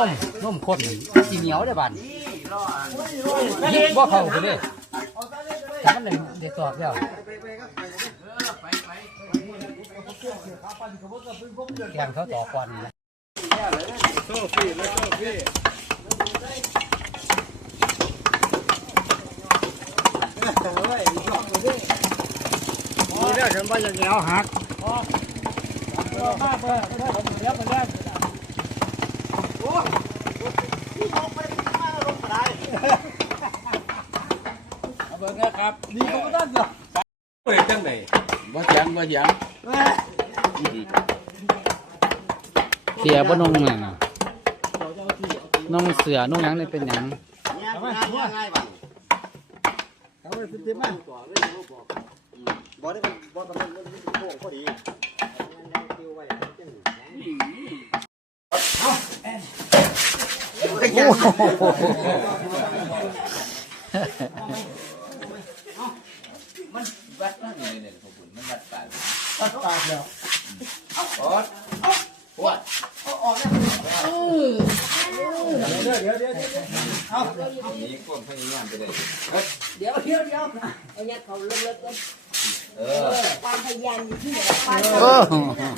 นมนมข้นสีเหนียวได้บันยิบว่าเขาไปเลยแต่มันเลยเด็ดตอบแล้วแกงเขาต่อก่อนนะนี่ได้กันว่าอย่างเงี้ยหักมาเบอร์เบอร์ผมเลี้ยวไปเลี้ยว เบิ่งนะครับนี่เขาก็ต้องเนาะเปิดจังไหนบ่เสียงบ่เสียงเสียบ่นุ่งน่ะนะนุ่งเสือนุ่งหยังนี่เป็นหยังเอามาง่ายง่ายบ้างเอาไปติดมันบ่ได้บ่ทำมันมันโค้งพอดีวัดนั่นนี่ เนี่ยพวกคุญมันวัดปากงัดปากแล้วโอ๊ดปวดเดี๋ยวเดี๋ยวเดี๋ยวเอานี่ความพยายามไปเลยเดี๋ยวเดี๋ยวเดี๋ยวเอาเนี่ยเขาเลิกเลิกเออความพยายามอยู่ที่ไหนความพยายาม